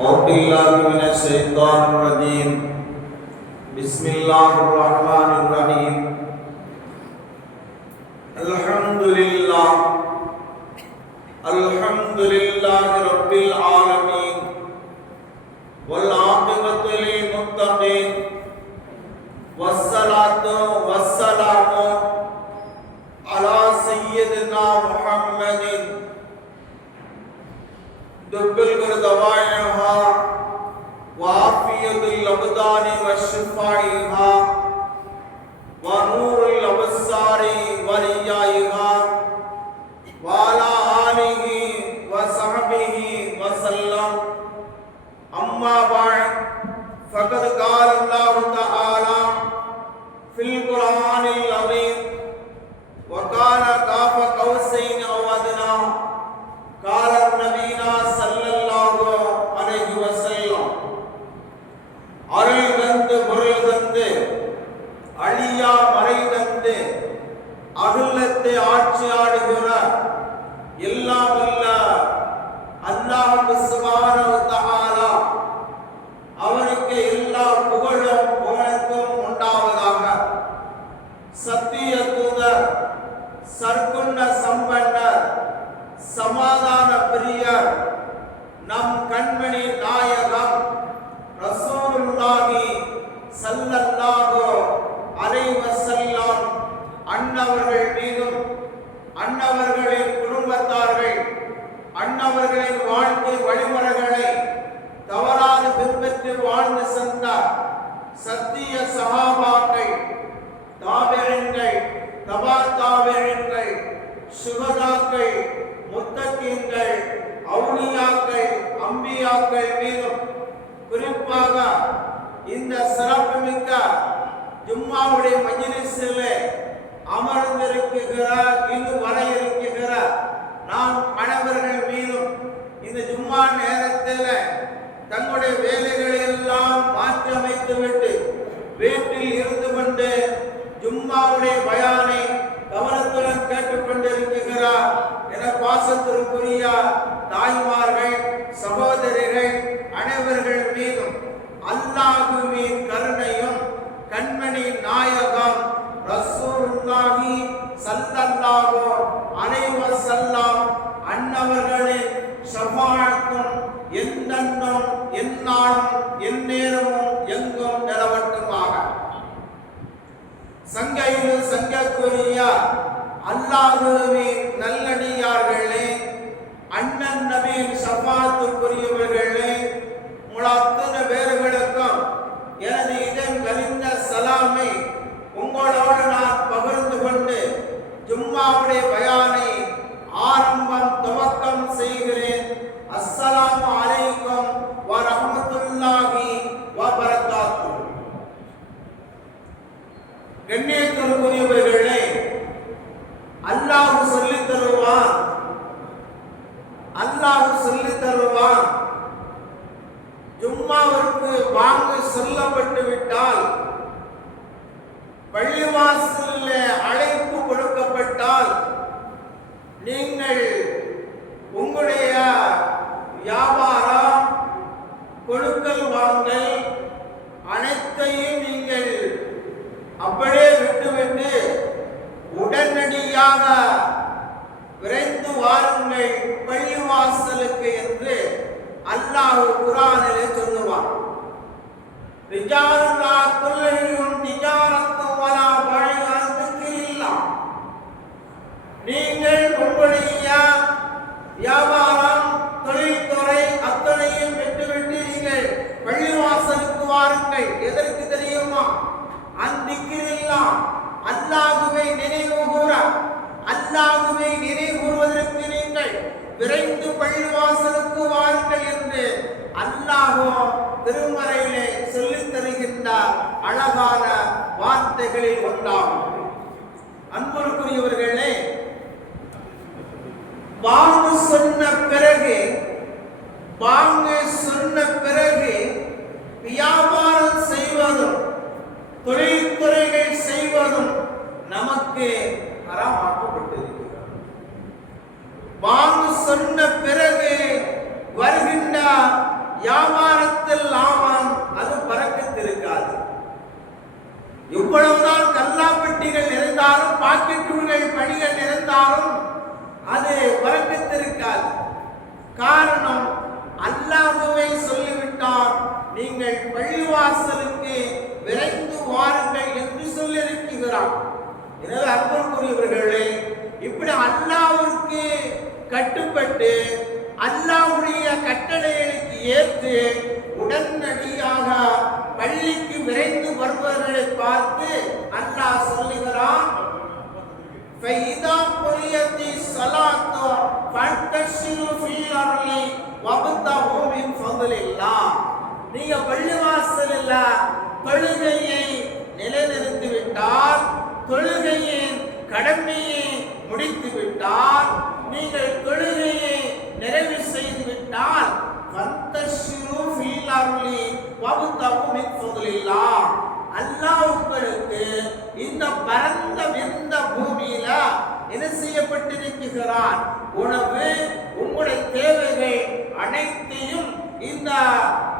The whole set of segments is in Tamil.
أعوذ بالله من الشيطان الرجيم. بسم الله الرحمن الرحيم. الحمد لله. الحمد لله رب العالمين. والعاقبة للمتقين. والصلاة والسلام على سيدنا محمد دب الغردوائها وعافية الأبدان وشفائها ونور الأبصار وريائها وعلى آله وصحبه وسلم أما بعد فقد قال الله تعالى في القرآن العظيم அண்ணவர்கள் மீதும் அண்ணவர்களின் குடும்பத்தார்கள் அண்ணவர்களின் வாழ்க்கை வழிமுறைகளை தவறாது பின்பற்றி வாழ்ந்து சென்றார் சத்திய சகாபாக்கள் தாபியங்கள் தபா தாபியங்கள் சுகதாக்கள் முத்தகீன்கள் அவுலியாக்கள் அம்பியாக்கள் மீதும் குறிப்பாக இந்த சிறப்புமிக்க ஜும்மாவுடைய மஜ்லிஸிலே அமர்ந்திருக்குகிறார் இங்கு வர இருக்கிற நாம் அனைவர்கள் மீதும் இந்த ஜும்மா நேரத்தில் தங்களுடைய வேலைகளை எல்லாம் மாற்றி அமைத்துவிட்டு வீட்டில் இருந்து கொண்டு ஜும்மாவுடைய பயானை கவனத்துடன் கேட்டுக்கொண்டிருக்கிறார். என பாசத்திற்குரிய தாய்மார்கள் சகோ নবী। விரைந்து பள்ளிவாசலுக்கு வாருங்கள் என்று அல்லாஹோ திருமறையிலே சொல்லித் தருகின்ற அழகான வார்த்தைகளில் ஒன்றாகும். அன்புக்குரியவர்களே வாங்கு சொன்ன பிறகு வாங்கு சொன்ன பிறகு வியாபாரம் செய்வதும் தொழில்துறைகள் செய்வதும் நமக்கு அறமாக்கப்பட்டிருக்கிறது. வாங்க சொன்ன பிறகு வருகின்ற வியாபாரத்தில் லாபம் அது பறக்கத்து இருக்காது எவ்வளவுதான் கல்லாப்பட்டிகள் நிறைந்தாலும் பாக்கெட்டுகள் பணிகள் நிறைந்தாலும் அது பறக்கத்திருக்காது. காரணம் அல்லாஹுவை சொல்லிவிட்டார் நீங்கள் பள்ளிவாசலுக்கு விரைந்து வாருங்கள் என்று சொல்லியிருக்கிறார். எனவே அன்புக்குரியவர்களே இப்படி அல்லாவிற்கு கட்டுப்பட்டு அல்லாஹ்வுடைய கட்டளைகளுக்கு ஏற்று உடனடியாக பள்ளிக்கு விரைந்து வருபவர்களை பார்த்து அல்லாஹ் சொல்லுகிறான் فإذا قضيت الصلاة فانتشروا في الأرض وابتغوا من فضل الله நீங்க பள்ளிவாசலில் தொழுகையை நிலைநிறுத்தி விட்டால் தொழுகையின் கடமையை முடித்து விட்டால் நீங்கள் தொழுகையை நிறைவு செய்து விட்டால் ஃபந்தஷிரு ஃபீல் அர்லி வபுதகு அல்லா அல்லாஹ் உங்களுக்கு இந்த பரந்த விந்த பூமியில என்ன செய்யப்பட்டிருக்கிறார்? உணவு உங்களுடைய தேவைகள் அனைத்தையும் இந்த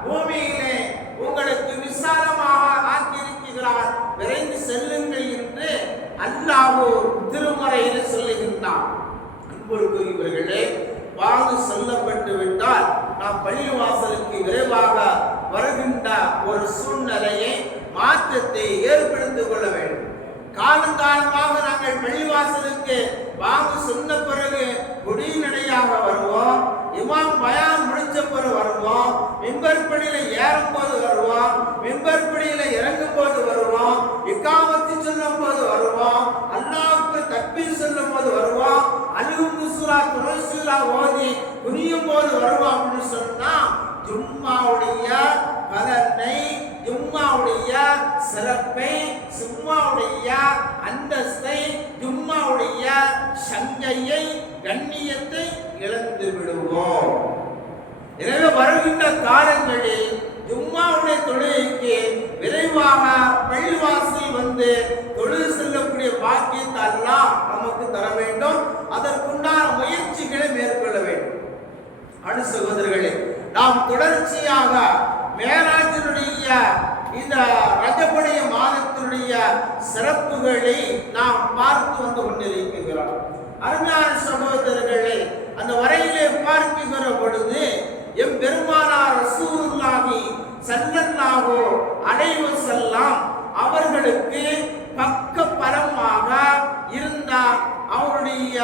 பூமியிலே உங்களுக்கு விசாலமாக ஆக்கியிருக்கிறார். விரைந்து செல்லுங்கள் என்று அல்லாஹ் திருமறையில் சொல்லுகின்றான் அன்புக்குரியவர்களே வாங்கு சொல்லப்பட்டு விட்டால் நாம் பள்ளிவாசலுக்கு விரைவாக வருகின்ற ஒரு சூழ்நிலையை மாற்றத்தை ஏற்படுத்திக் கொள்ள வேண்டும். காலங்காலமாக நாங்கள் பள்ளிவாசலுக்கு வாங்கு சொன்ன பிறகு குடிநடையாக வருவோம் இமாம் பயான் முடிச்ச பிறகு வருவோம் மிம்பற்படியில ஏறும் போது வருவோம் மிம்பற்படியில இறங்கும் போது வருவோம் இக்காமத்தி சொல்லும் போது வருவோம் அல்லாவுக்கு தப்பி சொல்லும் போது வருவோம் அலிஹும் சூரா துணசூரா ஓதி குனியும் போது வருவோம் அப்படின்னு சொன்னா ஜும்மாவுடைய பலனை ஜும்மாவுடைய சிறப்பை சும்மாவுடைய அந்தஸ்தை ஜும்மாவுடைய சங்கையை கண்ணியத்தை இழந்து விடுவோம். எனவே வருகின்ற காலங்களில் ஜும்மாவுடைய தொழுகைக்கு விரைவாக பள்ளிவாசல் வந்து தொழுது செல்லக்கூடிய பாக்கியத்தை அல்லாஹ் நமக்கு தர வேண்டும் அதற்குண்டான முயற்சிகளை மேற்கொள்ள வேண்டும் அனு சகோதரர்களே நாம் தொடர்ச்சியாக மேராஜனுடைய இந்த ரஜபடைய மாதத்தினுடைய சிறப்புகளை நாம் பார்த்து வந்து கொண்டிருக்கிறோம் அருமையான சகோதரர்களை அந்த வரையிலே பார்க்கிற பொழுது எம் பெருமானார் ரசூலுல்லாஹி ஸல்லல்லாஹு அலைஹி செல்லாம் அவர்களுக்கு பக்க பலமாக இருந்தார். அவருடைய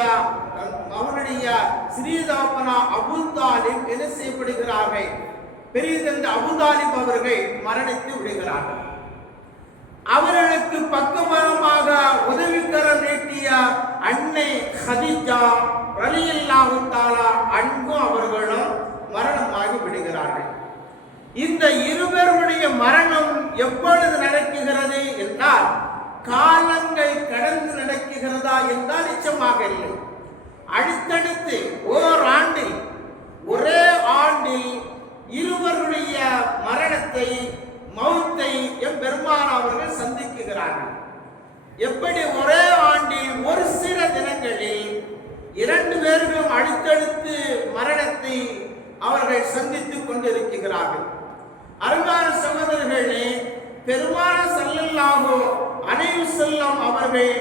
அவனுடைய ஸ்ரீதாபனா அபு என்ன செய்யப்படுகிறார்கள்? பெரிய தந்த அபுதாலிப் அவர்கள் மரணித்து விடுகிறார்கள். அவர்களுக்கு பக்கபலமாக உதவிக்கரம் நீட்டிய அன்னை ஹதிஜா ரலியல்லாஹு தாலா அன்பும் அவர்களும் மரணமாகி விடுகிறார்கள். இந்த இருவருடைய மரணம் எப்பொழுது நடக்குகிறது என்றால் காலங்கள் கடந்து நடக்குகிறதா என்றால் நிச்சயமாக இல்லை. அடுத்தடுத்து ஓர் ஆண்டில் ஒரே ஆண்டில் இருவருடைய மரணத்தை மௌத்தை எம் பெருமான் அவர்கள் சந்திக்குகிறார்கள். எப்படி ஒரே ஆண்டில் ஒரு சில தினங்களில் இரண்டு பேர்களும் அடுத்தடுத்து மரணத்தை அவர்கள் சந்தித்துக் கொண்டிருக்கிறார்கள். அருமையான சகோதரர்களே பெருமான செல்லல்லாகோ அனைவு செல்லம் அவர்கள்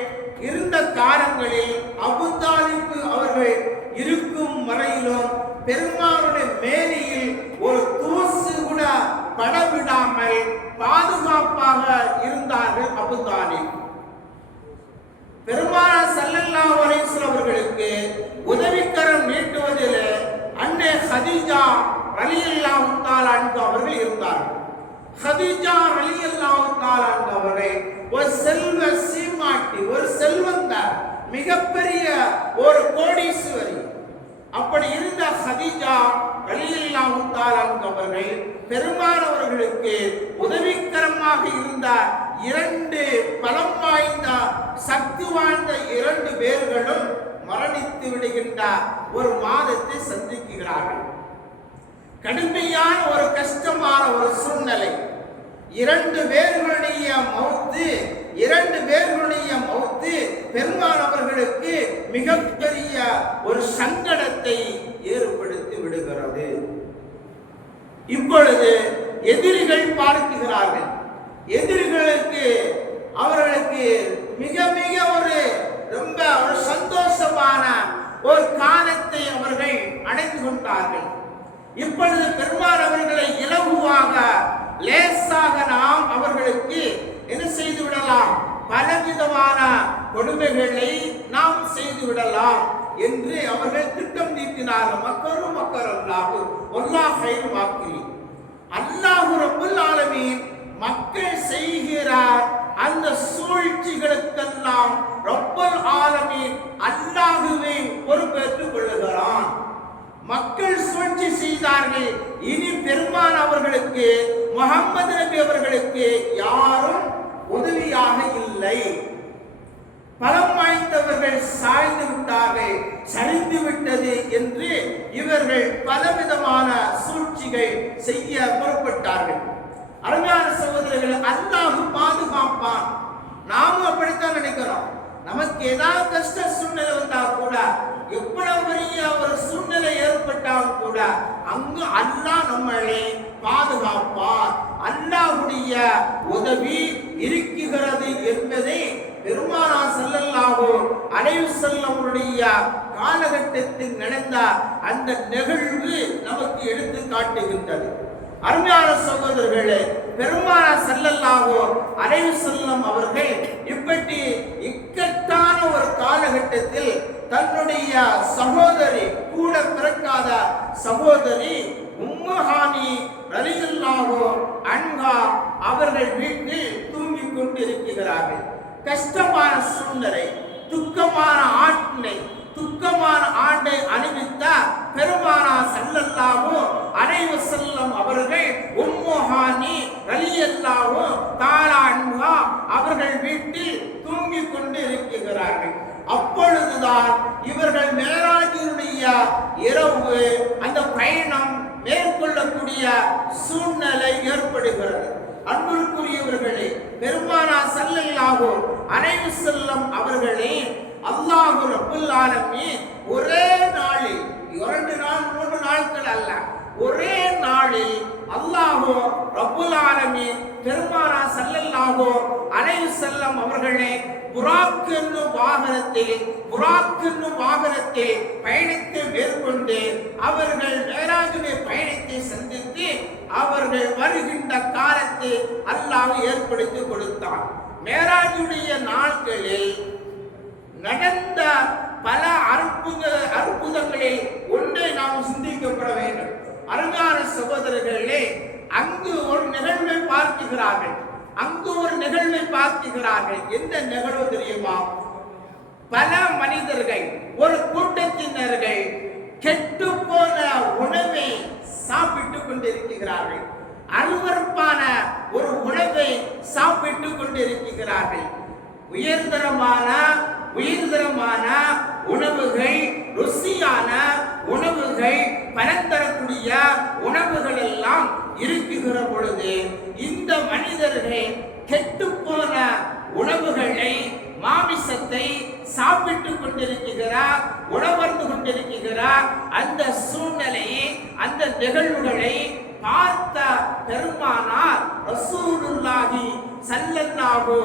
இருந்த காலங்களில் அபுதாலிப்பு அவர்கள் இருக்கும் வரையிலும் பெருமானுடைய மேனியில் ஒரு தூசு கூட படவிடாமல் பாதுகாப்பாக இருந்தார்கள் அபுதாலிப் பெருமாள் செல்லல்லா அலைஹி அவர்களுக்கு உதவிக்கரம் நீட்டுவதில் அன்னை ஹதீஜா ரலியல்லாஹு தஆலா அன்பு அவர்கள் இருந்தார்கள். ஹதீஜா ரலியல்லாஹு தஆலா அன்ஹு ஒரு செல்வ சீமாட்டி ஒரு செல்வந்தார் மிகப்பெரிய ஒரு கோடீஸ்வரி. அப்படி இருந்த ஹதீஜா ரலியல்லாஹு தஆலா அன்ஹு அவர்கள் பெருமானவர்களுக்கு உதவிக்கரமாக இருந்த இரண்டு பலம் வாய்ந்த சக்தி வாய்ந்த இரண்டு பேர்களும் மரணித்து விடுகின்ற ஒரு மாதத்தை சந்திக்கிறார்கள். கடுமையான ஒரு கஷ்டமான ஒரு சூழ்நிலை. இரண்டு பேர்களுடைய மௌத்து இரண்டு பேர்களுடைய மௌத்து பெருமானவர்களுக்கு மிகப்பெரிய ஒரு சங்கடத்தை ஏற்படுத்தி விடுகிறது. இப்பொழுது எதிரிகள் பார்க்கிறார்கள். எதிரிகளுக்கு அவர்களுக்கு மிக மிக ஒரு ரொம்ப ஒரு சந்தோஷமான ஒரு காலத்தை அவர்கள் அடைந்து கொண்டார்கள். இப்பொழுது பெருமாள் அவர்களை இலகுவாக லேசாக நாம் அவர்களுக்கு என்ன செய்து விடலாம் பலவிதமான கொடுமைகளை நாம் செய்து விடலாம் என்று அவர்கள் திட்டம் தீட்டினார்கள். மக்களும் மக்கள் அல்லாஹு ஒல்லாஹ் ஹைர் அல்லாஹு ரபுல் ஆலமீன் மக்கள் செய்கிறார். அந்த சூழ்ச்சிகளுக்கெல்லாம் ரப்பல் ஆலமீன் அல்லாஹுவே பொறுப்பேற்று கொள்ளுகிறான் மக்கள் செய்தார்கள் இனி பெருமான் அவர்களுக்கு முகமது நபி அவர்களுக்கு யாரும் உதவியாக இல்லை. பலம் வாய்ந்தவர்கள் சாய்ந்து விட்டார்கள் சரிந்து விட்டது என்று இவர்கள் பலவிதமான சூழ்ச்சிகள் செய்ய புறப்பட்டார்கள். அருமையான சகோதரர்கள் அல்லாஹ் பாதுகாப்பான். நாமும் அப்படித்தான் நினைக்கிறோம். நமக்கு ஏதாவது கஷ்ட சூழ்நிலை வந்தா கூட எவ்வளவு பெரிய ஒரு சூழ்நிலை ஏற்பட்டாலும் கூட அங்கு அல்லாஹ் நம்மளை பாதுகாப்பார். அல்லாஹுடைய உதவி இருக்கிறது என்பதை பெருமானா செல்லல்லாவோ அலைவு செல்லவருடைய காலகட்டத்தில் நடந்த அந்த நிகழ்வு நமக்கு எடுத்து காட்டுகின்றது. அருமையான சகோதரர்களே பெருமானா செல்லல்லாவோ அலைவு செல்லம் அவர்கள் இப்படி இக்கட்டான ஒரு காலகட்டத்தில் தன்னுடைய சகோதரி கூட பிறக்காத சகோதரி உம்மஹானி ரலியல்லாஹு அன்ஹா அவர்கள் வீட்டில் தூங்கிக் கொண்டிருக்கிறார்கள். கஷ்டமான சூழ்நிலை துக்கமான ஆட்டினை துக்கமான ஆண்டை அணிவித்த பெருமானா செல்லல்லாவும் அனைவு செல்லம் அவர்கள் உம்மோஹானி ரலியல்லாவும் தாரா அன்ஹா அவர்கள் வீட்டில் தூங்கிக் கொண்டு இருக்கிறார்கள் அப்பொழுதுதான் இவர்கள் மேலாஜியுடைய இரவு அந்த பயணம் மேற்கொள்ளக்கூடிய சூழ்நிலை ஏற்படுகிறது. அன்புக்குரியவர்களே பெருமானா செல்லல்லாகோ அனைவு செல்லம் அவர்களே அல்லாஹு ரப்புல் ஆலமீன் ஒரே நாளில் இரண்டு நாள் மூன்று நாட்கள் அல்ல ஒரே நாளில் அல்லாஹோ ரப்புல் ஆலமீன் பெருமானா செல்லல்லாகோ அலைவு செல்லம் அவர்களே புராக் என்னும் வாகனத்தில் புராக் என்னும் வாகனத்தில் பயணித்து மேற்கொண்டு அவர்கள் வேளாண்மை பயணத்தை சந்தித்து அவர்கள் வருகின்ற காலத்தை அல்லாஹ் ஏற்படுத்தி கொடுத்தான். மேராஜுடைய நாட்களில் நடந்த பல அற்புத அற்புதங்களில் ஒன்றை நாம் சிந்திக்கப்பட வேண்டும். அருமையான சகோதரர்களே அங்கு ஒரு நிகழ்வை பார்க்கிறார்கள் அங்கு ஒரு நிகழ்வை பார்க்கிறார்கள் எந்த நிகழ்வு தெரியுமா? பல மனிதர்கள் ஒரு கூட்டத்தினர்கள் கெட்டு போன உணவை சாப்பிட்டுக் கொண்டிருக்கிறார்கள். அருவருப்பான ஒரு உணவை சாப்பிட்டுக் கொண்டிருக்கிறார்கள். உயர்தரமான உயர்தரமான உணவுகள் ருசியான உணவுகள் பலன் தரக்கூடிய உணவுகள் எல்லாம் இருக்குகிற பொழுது இந்த மனிதர்கள் கெட்டுப்போன உணவுகளை மாமிசத்தை சாப்பிட்டு கொண்டிருக்கிறார் உணவர்ந்து கொண்டிருக்கிறார் அந்த சூழ்நிலையை அந்த நிகழ்வுகளை பார்த்த பெருமானார் ரசூலுல்லாஹி சல்லல்லாஹு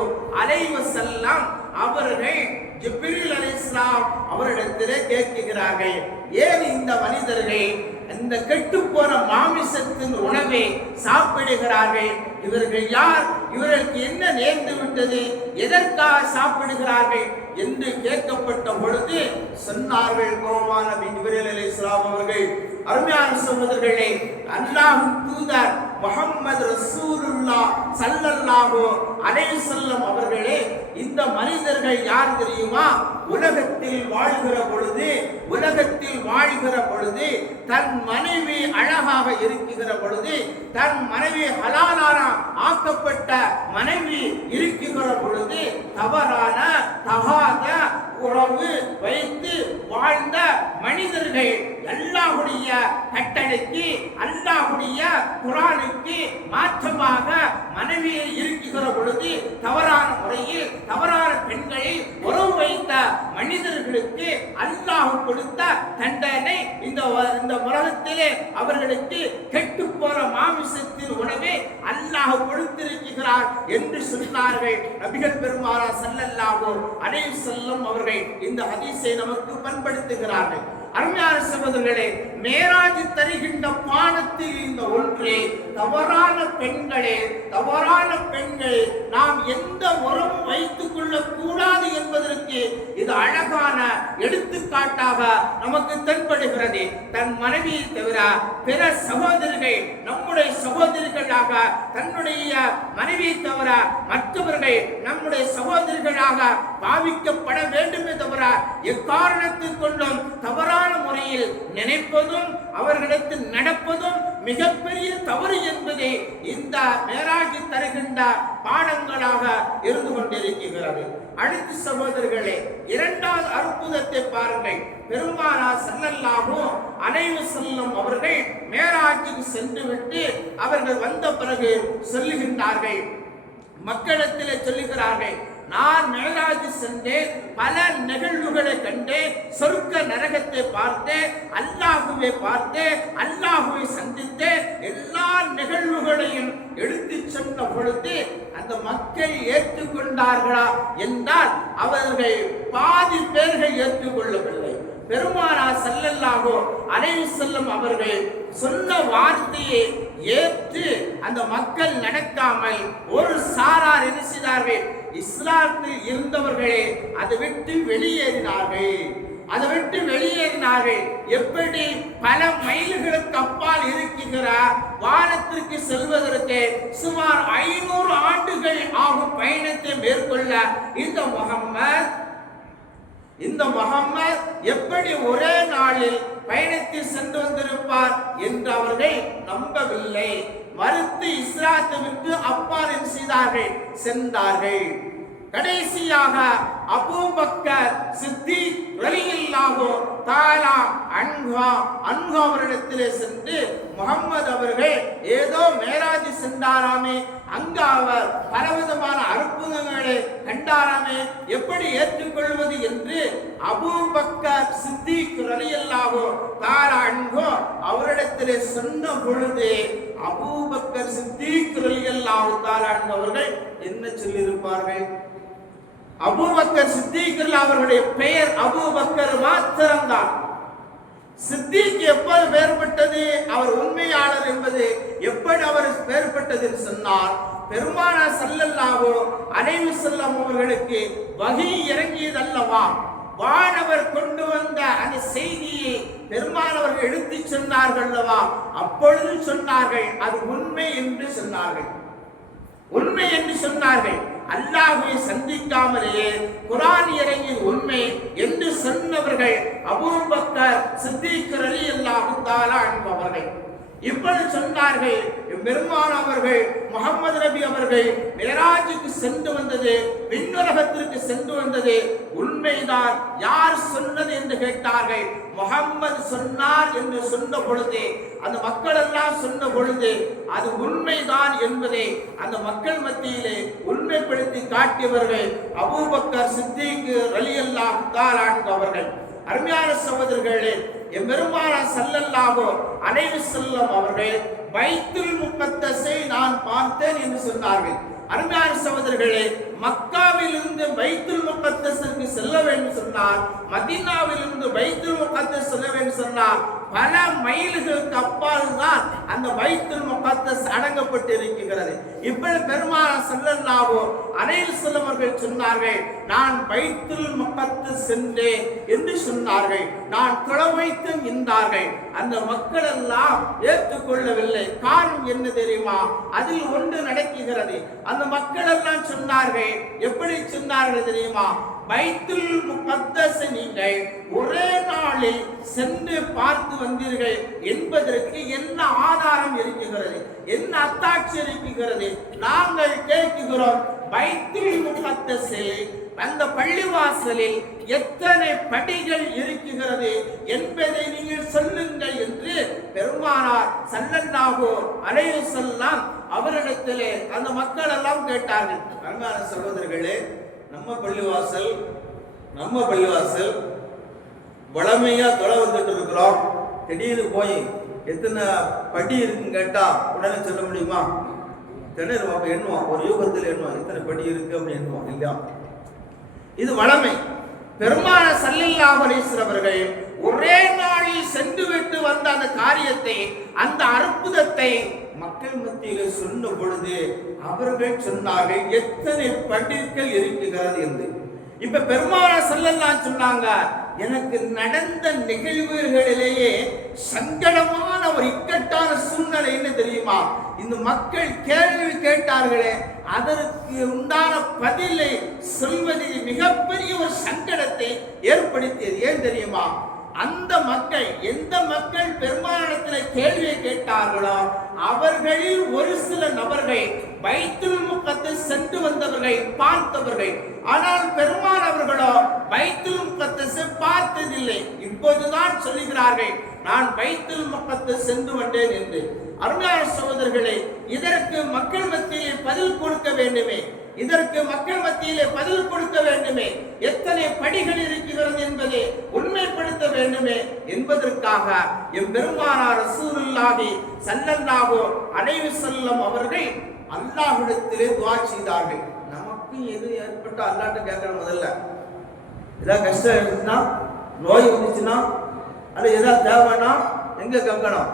அலைஹி வஸல்லம் அவர்கள் ஜிப்ரீல் அலிஸ்லாம் அவரிடத்திலே கேட்கிறார்கள் ஏன் இந்த மனிதர்கள் இந்த கெட்டுப்போன மாமிசத்தின் உணவை சாப்பிடுகிறார்கள்? இவர்கள் யார்? இவர்களுக்கு என்ன நேர்ந்து விட்டது? எதற்காக சாப்பிடுகிறார்கள்? என்று கேட்கப்பட்ட பொழுது சொன்னார்கள் கோமான ஜிப்ரீல் இஸ்லாம் அவர்கள் அருமையான சகோதரர்களே அல்லாஹும் தூதர் முகம்மது ரசூலுல்லாஹ் சல்லல்லாஹோ அலை செல்லம் அவர்களே இந்த மனிதர்கள் யார் தெரியுமா? உலகத்தில் வாழ்கிற பொழுது உலகத்தில் வாழ்கிற பொழுது தன் மனைவி அழகாக இருக்கிற பொழுது தன் மனைவி ஹலாலான ஆக்கப்பட்ட மனைவி இருக்கிற பொழுது தவறான தகாத உறவு வைத்து வாழ்ந்த மனிதர்கள் அல்லாஹுடைய கட்டளைக்கு அல்லாஹுடைய குரானுக்கு மாற்றமாக மனைவியை இருக்குகிற பொழுது தவறான முறையில் தவறான பெண்களை உறவு வைத்த மனிதர்களுக்கு அல்லாஹ் கொடுத்த தண்டனை இந்த வ- இந்த உலகத்திலே அவர்களுக்கு கெட்டு போற மாமிசத்தின் உணவை அல்லாஹ் கொடுத்திருக்கிறார் என்று சொன்னார்கள். நபிகள் பெருமாறா செல்லல்லாவோ அலைஹி செல்லும் அவர்கள் இந்த ஹதீஸை நமக்கு பண்படுத்துகிறார்கள். அருமையான சகோதரர்களே மேராஜி தருகின்ற பானத்தில் இந்த ஒன்றே தவறான பெண்களே தவறான பெண்கள் நாம் எந்த உறவும் வைத்துக் கொள்ளக் கூடாது என்பதற்கு இது அழகான எடுத்துக்காட்டாக நமக்கு தென்படுகிறது. தன் மனைவியை தவிர பிற சகோதரிகள் நம்முடைய சகோதரிகளாக தன்னுடைய மனைவியை தவிர மற்றவர்கள் நம்முடைய சகோதரிகளாக பாவிக்கப்பட வேண்டுமே தவிர எக்காரணத்தை கொண்டும் தவறான முறையில் நினைப்பதும் அவர்களுக்கு நடப்பதும் மிகப்பெரிய தவறு என்பதே இந்த மேராஜி தருகின்ற பாடங்களாக இருந்து கொண்டிருக்கிறது. அடுத்த சகோதரர்களே இரண்டாவது அற்புதத்தை பாருங்கள். பெருமானா செல்லல்லாமோ அனைவு செல்லும் அவர்கள் மேராஜுக்கு சென்று விட்டு அவர்கள் வந்த பிறகு சொல்லுகின்றார்கள். மக்களிடத்தில் சொல்லுகிறார்கள் நான் மேலாஜி சென்றேன் பல நிகழ்வுகளை கண்டேன் சொர்க்க நரகத்தை பார்த்தேன் அல்லாஹுவை பார்த்தேன் அல்லாஹுவை சந்தித்தேன் எல்லா நிகழ்வுகளையும் எடுத்து சென்ற பொழுது அந்த மக்கள் ஏற்றுக்கொண்டார்களா என்றால் அவர்கள் பாதி பேர்கள் ஏற்றுக்கொள்ளவில்லை. பெருமானா செல்லல்லாகோ அலைவு செல்லும் அவர்கள் சொன்ன வார்த்தையை ஏற்று அந்த மக்கள் நடக்காமல் ஒரு சாரார் என்ன செய்தார்கள் இஸ்லாத்தில் இருந்தவர்களே அதை விட்டு வெளியேறினார்கள். அதை விட்டு வெளியேறினார்கள். எப்படி பல மைல்களுக்கு அப்பால் இருக்கின்ற வானத்திற்கு செல்வதற்கு சுமார் ஐநூறு ஆண்டுகள் ஆகும் பயணத்தை மேற்கொள்ள. இந்த முகம்மது இந்த முகம்மது எப்படி ஒரே நாளில் பயணத்தில் சென்று வந்திருப்பார் என்று அவர்கள் நம்பவில்லை. மறுத்து இஸ்ராத்துவிற்கு விட்டு அப்பால் செய்தார்கள் சென்றார்கள். கடைசியாக அபூபக்கர் சித்தி ரலியல்லாஹு தாலா அன்ஹா அன்ஹா அவரிடத்திலே சென்று முகம்மது அவர்கள் ஏதோ மேரா சென்றாராமே. அங்கு அவர் பலவிதமான அற்புதங்களை கண்டாராமே. எப்படி ஏற்றுக்கொள்வது என்று அபூபக்கர் சித்திக் ரலியல்லாஹு தாரா அன்போ அவரிடத்திலே சொன்ன பொழுது அபூபக்கர் சித்திக் ரலியல்லாஹு தாரா அன்ஹு என்ன சொல்லியிருப்பார்கள்? அபூபக்கர் சித்திகள் அவர்களுடைய பெயர் அபூபக்கர் மாத்திரம்தான். சித்திக்கு எப்போது வேறுபட்டது? அவர் உண்மையாளர் என்பது எப்படி அவர் வேறுபட்டது என்று சொன்னார் பெருமானா செல்லல்லாவோ அனைவு செல்லம் அவர்களுக்கு வகை இறங்கியதல்லவா? வானவர் கொண்டு வந்த அந்த செய்தியை பெருமானவர்கள் எடுத்து சொன்னார்கள் அல்லவா அப்பொழுது சொன்னார்கள் அது உண்மை என்று சொன்னார்கள். உண்மை என்று சொன்னார்கள். அல்லாஹுவை சந்திக்காமலேயே குரான் இறங்கி உண்மை என்று சொன்னவர்கள் அபூபக்கர் சித்திக் ரலியல்லாஹு தாலா என்பவர்கள் இப்படி சொன்னார்கள் பெருமான் அவர்கள் முகமது நபி அவர்கள் மேராஜுக்கு சென்று வந்தது விண்ணுலகத்திற்கு சென்று வந்தது. உண்மைதான் யார் சொன்னது என்று கேட்டார்கள். முகம்மது சொன்னார் என்று சொன்ன பொழுது அந்த மக்கள் எல்லாம் சொன்ன பொழுது அது உண்மைதான் என்பதை அந்த மக்கள் மத்தியிலே உண்மைப்படுத்தி காட்டியவர்கள் அபூபக்கர் சித்திக்கு ரலியல்லாஹு தாராண்டு அவர்கள். அருமையான சகோதரர்களே எம்பெருமான சல்லல்லாஹோ அனைவு செல்லும் அவர்கள் பைத்துல் முக்கத்தஸை நான் பார்த்தேன் என்று சொன்னார்கள். அருமையான சகோதரர்களே மக்காவில் இருந்து பைத்துல் முக்கத்தஸுக்கு செல்ல வேண்டும் சொன்னார். மதினாவிலிருந்து பைத்துல் முகத்தஸ் செல்ல வேண்டும் சொன்னார். பல மைல்களுக்கு அப்பால் தான் அந்த பைத்துல் முகத்தஸ் அடங்கப்பட்டு இருக்கிறது இப்படி பெருமான செல்லல்லாவோ அனைல் செல்லவர்கள் சொன்னார்கள் நான் பைத்துல் முகத்து சென்றேன் என்று சொன்னார்கள். நான் தொலை வைத்து நின்றார்கள். அந்த மக்கள் எல்லாம் ஏற்றுக்கொள்ளவில்லை. காரணம் என்ன தெரியுமா? அதில் ஒன்று நடக்குகிறது அந்த மக்கள் எல்லாம் சொன்னார்கள் எப்படி சொன்னார்கள் தெரியுமா? பைத்துல் முகத்தஸ் நீங்கள் ஒரே நாளில் சென்று பார்த்து வந்தீர்கள் என்பதற்கு என்ன ஆதாரம் இருக்கிறது? என்ன அத்தாட்சி இருக்கிறது? நாங்கள் கேட்கிறோம் பைத்துல் முகத்தஸில் அந்த பள்ளிவாசலில் எத்தனை படிகள் இருக்கிறது என்பதை நீங்கள் சொல்லுங்கள் என்று பெருமானார் சல்லல்லாஹு அலைஹி செல்லாம் அவரிடத்திலே அந்த மக்கள் எல்லாம் கேட்டார்கள். அன்பான சகோதரர்களே நம்ம பள்ளிவாசல் நம்ம பள்ளிவாசல் வளமையா தொலை வந்துட்டு இருக்கிறோம். திடீர்னு போய் எத்தனை படி இருக்குன்னு கேட்டா உடனே சொல்ல முடியுமா? திணறுவோம் அப்ப எண்ணுவோம் ஒரு யூகத்தில் எண்ணுவோம் எத்தனை படி இருக்கு அப்படின்னு எண்ணுவோம் இல்லையா? இது வளமை. பெருமான சல்லல்லாஹு அவர்கள் ஒரே நாளில் சென்று விட்டு வந்த அந்த காரியத்தை அந்த அற்புதத்தை மக்கள் மத்தியில் சொன்ன பொழுது அவர்கள் சொன்னார்கள் எத்தனை படிகள் இருக்கிறது என்று. இப்ப பெருமான செல்லெல்லாம் சொன்னாங்க எனக்கு நடந்த நிகழ்வுகளிலேயே சங்கடமான ஒரு இக்கட்டான சூழ்நிலை என்ன தெரியுமா? இந்த மக்கள் கேள்வி கேட்டார்களே அதற்கு உண்டான பதிலை சொல்வதில் மிகப்பெரிய ஒரு சங்கடத்தை ஏற்படுத்தியது. ஏன் தெரியுமா? அந்த மக்கள் எந்த மக்கள் பெருமானத்தில் கேள்வியை கேட்டார்களோ அவர்களில் ஒரு சில நபர்கள் பைத்துல் முக்கத்தை சென்று வந்தவர்கள் பார்த்தவர்கள். ஆனால் பெருமான் அவர்களோ பைத்துல் முக்கத்தை பார்த்ததில்லை. இப்போதுதான் சொல்லுகிறார்கள் நான் பைத்துல் முக்கத்தை சென்று வந்தேன் என்று. அருமையான சகோதரர்களே இதற்கு மக்கள் மத்தியிலே பதில் கொடுக்க வேண்டுமே. இதற்கு மக்கள் மத்தியிலே பதில் கொடுக்க வேண்டுமே. எத்தனை படிகள் இருக்கிறது என்பதை உண்மைப்படுத்த வேண்டுமே என்பதற்காக எம் பெருமானார் ரசூலுல்லாஹி சல்லல்லாகோ அனைவு செல்லும் அவர்கள் அல்லாஹிடத்திலே துவா செய்தார்கள். நமக்கும் எது ஏற்பட்ட அல்லாட்ட கேட்கணும் முதல்ல. ஏதாவது கஷ்டம் இருந்துச்சுன்னா நோய் வந்துச்சுன்னா அல்ல ஏதாவது தேவைன்னா எங்க கேட்கணும்?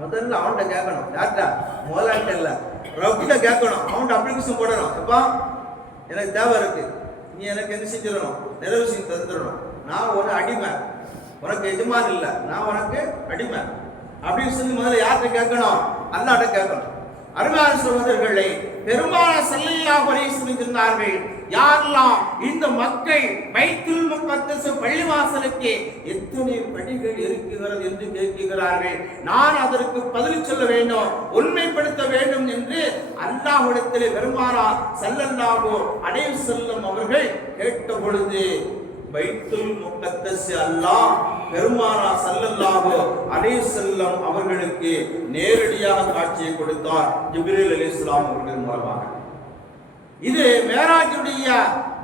முதல்ல அவன்கிட்ட கேட்கணும். யார்கிட்ட? முதலாட்ட இல்ல. ரப்பிட்ட கேட்கணும். அவன்கிட்ட அப்ளிகேஷன் போடணும். எப்பா எனக்கு தேவை இருக்கு. நீ எனக்கு என்ன செஞ்சிடணும் நிறைவு செஞ்சு தந்துடணும் நான் ஒரு அடிமை. உனக்கு எஜமான் இல்லை. நான் உனக்கு அடிமை. அப்படின்னு சொல்லி முதல்ல யார்கிட்ட கேட்கணும்? அல்லாட்ட கேட்கணும். அருமையான சகோதரர்களை பெருமான சல்லல்லாஹு அலைஹி சொன்னார்கள் யாரெல்லாம் இந்த மக்கள் பைத்துல் முகத்தஸ் பள்ளிவாசலுக்கு எத்தனை படிகள் இருக்கிறது என்று கேட்கிறார்கள் நான் அதற்கு பதில் சொல்ல வேண்டும் உண்மைப்படுத்த வேண்டும் என்று அல்லாஹ்விடத்திலே பெருமானார் ஸல்லல்லாஹு அடைவு செல்லும் அவர்கள் கேட்ட பொழுது பைத்துல் முகத்தஸ் அல்லாஹ் பெருமானா ஸல்லல்லாஹு அலைஹி செல்லம் அவர்களுக்கு நேரடியாக காட்சியை கொடுத்தார் ஜிப்ரீல் அலைஹிஸ்ஸலாம் அவர்கள் மூலமாக. இது மேராஜுடைய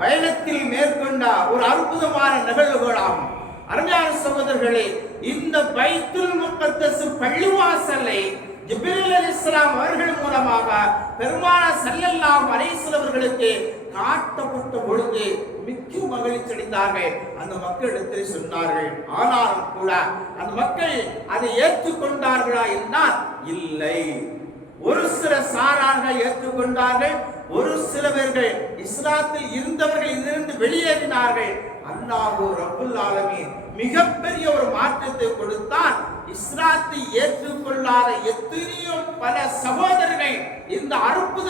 பயணத்தில் மேற்கொண்ட ஒரு அற்புதமான நிகழ்வுகளாகும். அருமையான சகோதரர்களே இந்த பைத்துல் முக்கத்தஸ் பள்ளிவாசலை ஜிப்ரீல் அலைஹிஸ்ஸலாம் அவர்கள் மூலமாக பெருமான ஸல்லல்லாஹு அலைஹி அவர்களுக்கு காட்டப்பட்ட பொழுது மிக்க மகிழ்ச்சி அடைந்தார்கள். அந்த மக்களிடத்தில் சொன்னார்கள் ஆனாலும் கூட அந்த மக்கள் அதை ஏற்றுக்கொண்டார்களா என்றால் இல்லை. ஒரு சில சாரார்கள் ஏற்றுக்கொண்டார்கள் ஒரு சிலவர்கள் இஸ்லாத்தில் இருந்தவர்கள் இதிலிருந்து வெளியேறினார்கள். அல்லாஹூ ரப்புல் ஆலமீன் மிகப்பெரிய ஒரு மாற்றத்தை கொடுத்தான். இஸ்லாத்தை ஏற்றுக்கொள்ளாத எத்தனையோ பல சகோதரர்கள் இந்த அற்புத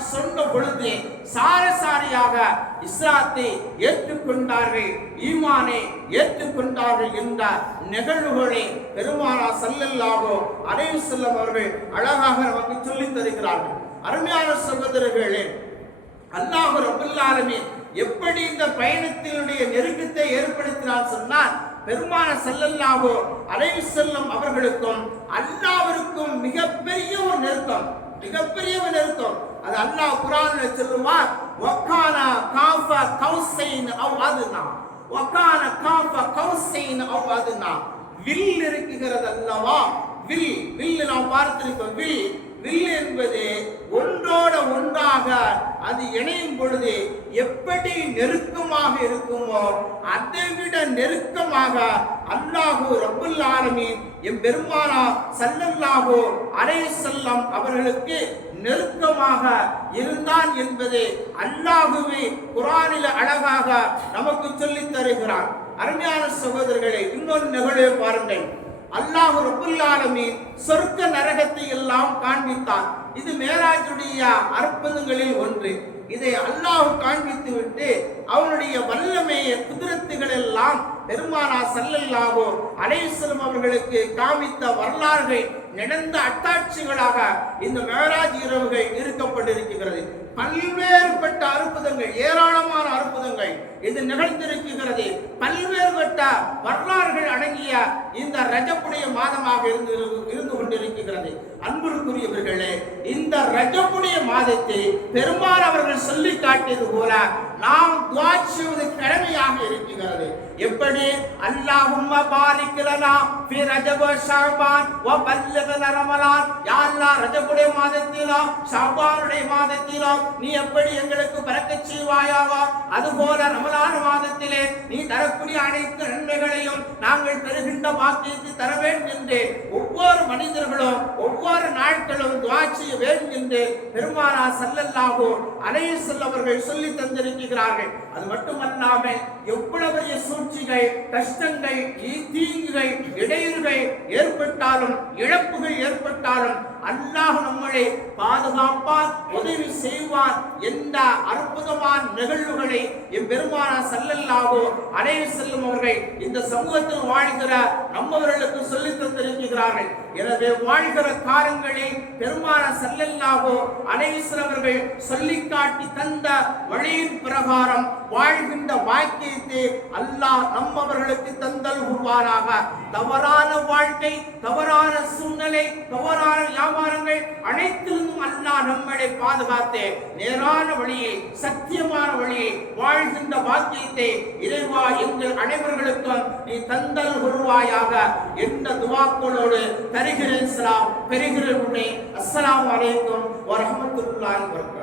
சொன்ன பொழுது சாரசாரியாக இஸ்லாத்தை ஏற்றுக்கொண்டார்கள் ஈமானை ஏற்றுக்கொண்டார்கள் என்ற நிகழ்வுகளை பெருமானா சல்லல்லாஹு அடைவு செல்லும் அவர்கள் அழகாக நமக்கு சொல்லித் தருகிறார்கள். அருமையான சகோதரர்களே அல்லாஹ் ரப்பல் எப்படி இந்த பயணத்தினுடைய நெருக்கத்தை ஏற்படுத்தினார் சொன்னால் பெருமான செல்லல்லாவோ அலைஹி செல்லும் அவர்களுக்கும் அல்லாவிற்கும் மிகப்பெரிய ஒரு நெருக்கம் மிகப்பெரிய ஒரு நெருக்கம். அது அல்லாஹ் குர்ஆன்ல சொல்லுவார் வக்கான காஃப கௌசைன் அவ் அதுனா. வக்கான காஃப கௌசைன் அவ் அதுனா. வில் இருக்குகிறது அல்லவா? வில். வில் நாம் பார்த்திருக்கோம் வில். வில் என்பது ஒன்றோட ஒன்றாக அது இணையும் பொழுது எப்படி நெருக்கமாக இருக்குமோ அதை விட நெருக்கமாக அல்லாஹு ரப்புல் ஆலமீன் எம் பெருமானா சல்லல்லாஹோ அலைஹி செல்லம் அவர்களுக்கு நெருக்கமாக இருந்தான் என்பதை அல்லாஹுவே குரானில் அழகாக நமக்கு சொல்லித் தருகிறான் அருமையான சகோதரர்களை இன்னொரு நிகழ்வை பாருங்கள். அல்லாஹ் ரப்புல் ஆலமீன் சொர்க்க நரகத்தை எல்லாம் காண்பித்தான். இது மேராஜுடைய அற்புதங்களில் ஒன்று. இதை அல்லாஹ் காண்பித்து விட்டு அவனுடைய வல்லமையை குதிரத்துகள் எல்லாம் பெருமானா சல்லல்லாஹு அலேஸ்வரம் அவர்களுக்கு காமித்த வரலாறுகள் நடந்த அத்தாட்சிகளாக இந்த மேராஜ் இரவுகள் இருக்கப்பட்டிருக்கிறது. பல்வேறுபட்ட அற்புதங்கள் ஏராளமான அற்புதங்கள் இது நிகழ்ந்திருக்கிறது. பல்வேறுபட்ட வரலாறுகள் அடங்கிய இந்த ரஜப்புடைய மாதமாக இருந்து இருந்து கொண்டிருக்கிறது. அன்புக்குரியவர்களே இந்த ரஜப்புடைய மாதத்தை பெருமாள் அவர்கள் சொல்லி காட்டியது போல நாம் துவா செய்வது கடமையாக இருக்கிறது. எப்படி? அல்லாஹும்ம பாரிக் ஃபி ரஜப ஷஅபான் வ பல்லிக்ன ரமலான். யா அல்லாஹ் ரஜபுடைய மாதத்திலோ ஷஅபானுடைய மாதத்திலோ நீ எப்படி எங்களுக்கு பரக்கத் செய்வாயாவா அதுபோல ரமலான் மாதத்திலே நீ தரக்கூடிய அனைத்து நன்மைகளையும் நாங்கள் பெறுகின்ற பாக்கியத்தை தர வேண்டும் என்று ஒவ்வொரு மனிதர்களும் ஒவ்வொரு நாட்களும் துவா செய்ய வேண்டும் என்று பெருமானா சல்லல்லாஹு அலைய செல்லவர்கள் சொல்லி தந்திருக்கிறார்கள். அது மட்டுமல்லாமல் எவ்வளவு பெரிய சூழ்ச்சிகள் கஷ்டங்கள் தீங்குகள் இடையூறுகள் ஏற்பட்டாலும் இழப்புகள் ஏற்பட்டாலும் அல்லாஹ் நம்மளை பாதுகாப்பார் உதவி செய்வார் என்ற அற்புதமான நிகழ்வுகளை எம்பெருமான செல்லல்லாவோ அடைய செல்லும் அவர்கள் இந்த சமூகத்தில் வாழ்கிற நம்மவர்களுக்கு சொல்லித் தந்திருக்கிறார்கள். எனவே வாழ்கிற காலங்களை பெருமான செல்லல்லாவோ அலைஹி சொல்லி காட்டி தந்த வழியின் பிரகாரம் வாழ்கின்ற வாக்கியத்தை அல்லாஹ் நம்மவர்களுக்கு தந்தல் உருவாராக தவறான வாழ்க்கை தவறான சூழ்நிலை தவறான வியாபாரங்கள் அனைத்திலும் அல்லாஹ் நம்மளை பாதுகாத்து. நேரான வழியை சத்தியமான வழியை வாழ்கின்ற வாக்கியத்தை இறைவா எங்கள் அனைவர்களுக்கும் நீ தந்தல் உருவாயாக என்ற துவாக்களோடு தருகிறேன் பெறுகிறேன் உன்னை அஸ்லாம் வலைக்கும் வரமத்துள்ளாய் வபரகாத்துஹு